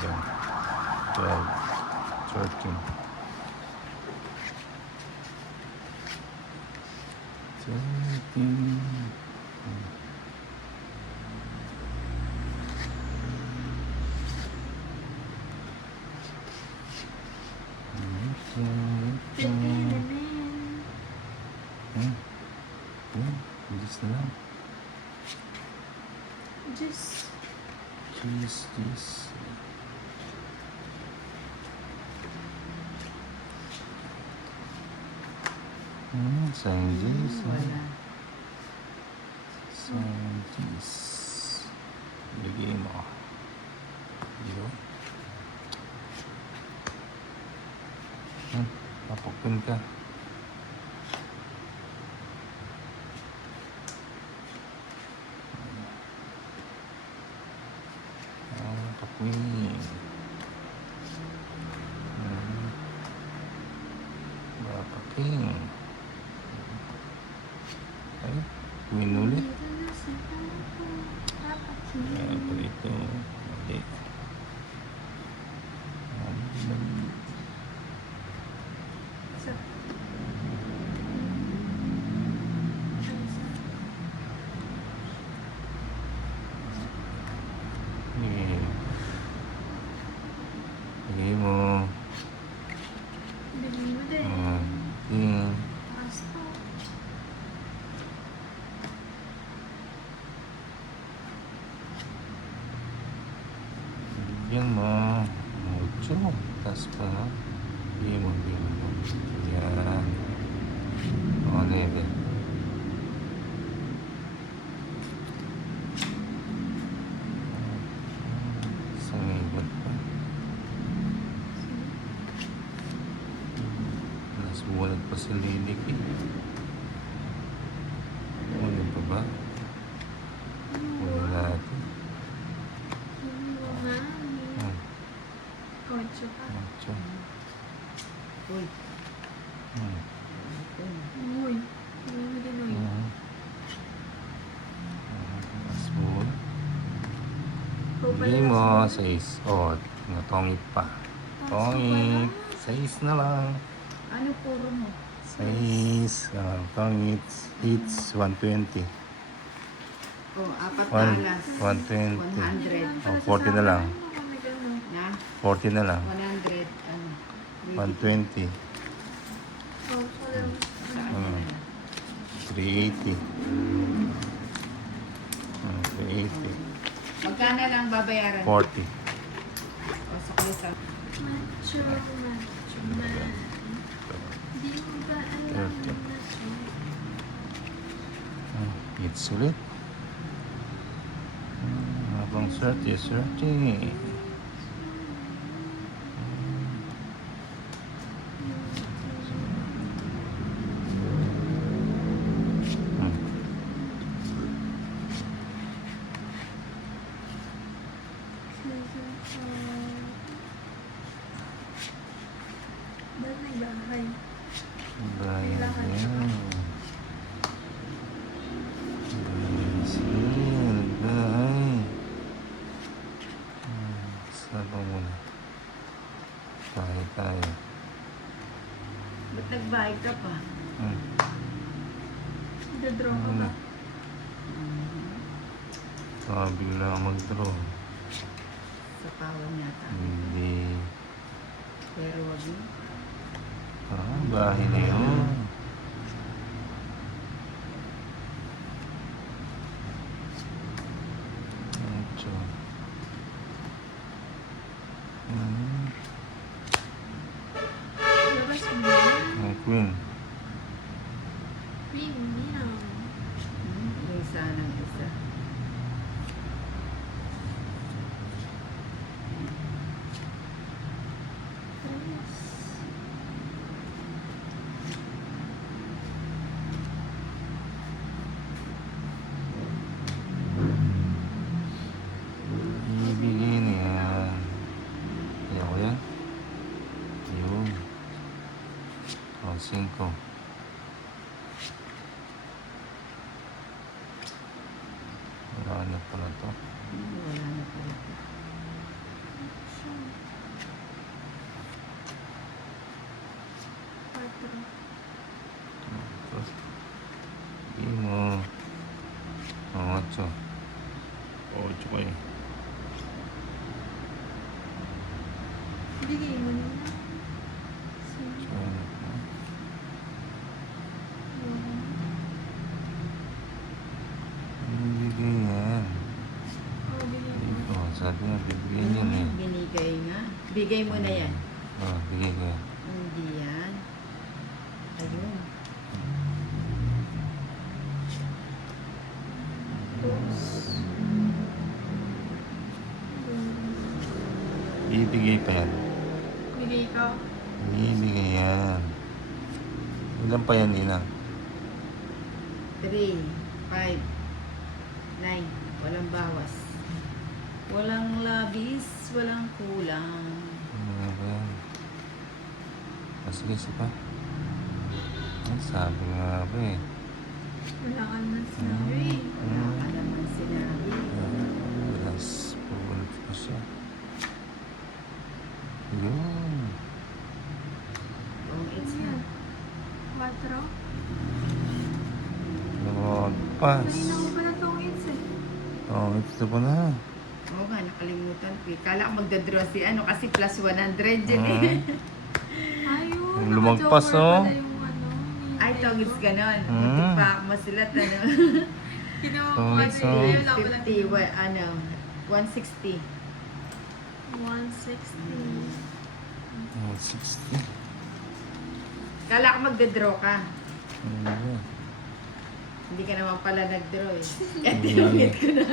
11, 12, 13, 17. Bilis na lang. Just Cheese. Scientist. Wala. Scientist. Bigay mo. Yun. Papukpin ka. Queen. Papa King. Ay, Queen ulit. Ayan, ito ito. Okay. Bigay mo. Bigay mo din. King. Basta. Bigyan mo. Mucho. Tas pa. Bigyan mo. Yan. O, nebe. Isang ibot pa. Nasuwalag pa sa lilik eh. Ano pa ba? Wala natin. Ocho pa. Mucho. Uy. Uy. Bigay mo din, uy. Smooth. Ikaw pala Bigay mo, nasa- 6. Oh, natongit pa. Tongit. 6 na lang. Ano puro mo? 6. Tongit. Hits, 120. Oh, apat na One- alas. 120. 100. Oh, 40 na lang. Kami ganun. Na? 40 na lang. 100. Ano? 120. Oh, so lang. Hmm. 380. 380. Magkano lang babayaran? 40. O, sa kulisa. Macho, macho man. Di mo ba alam na macho? Hits ulit. Habang swerte. Ba't may bahay? Brian yan. Nagbahay. Saan pa muna? Tayo. Ba't nagbayad ka pa? Nagdadraw ka ba? Bigla mag-draw. Sa pawan yata. Hindi. Pero wag mo. Bahay na yun. Ito. Labas mo na. Queen. Queen, meow. Yung isa ng isa. Ibigay na yan. Kaya ko yan. Yun. 5. Wala na pala to. Wala na pala. Sure. 8 kayo. Bigay mo na. So, bibigay yan. Oh, bigay mo. Oh, sabi nga, bibigyan yan eh. Binigay nga. Bigay mo na yan. Oh, bigay ko yan. Hindi yan. Ayun. Bibigay pa yan. Bigay ko. Bibigay yan. Ilan pa yan, Ina? 3, 5, 9. Walang bawas. Walang labis, walang kulang. Ano ba yan? Sige, pa. Ang sabi nga ba eh. Wala ka na sinabi. Wala ka naman sinabi. Last pupunod pa siya. Yun. Oh, it's na. 4. Lumagpas. Kanina ko pala itong hits eh. Oh, ito pa na. Oo nga, nakalimutan ko eh. Kala ko magdadraw si ano kasi plus 100 yun eh. Ayun. Lumagpas, naka-joker oh. pala yung ano, Ay, hinihintay togits ko. ganon. Mm. Mag-tipak mo sila ano. Kinuha ko Togits, kasi oh. yun ako pala. 50, ano, 160. 160. Oh, 60. Kala ko magdadraw ka. Ano ba yan? Hindi ka naman pala nag-draw eh. Kaya tinungit ko na.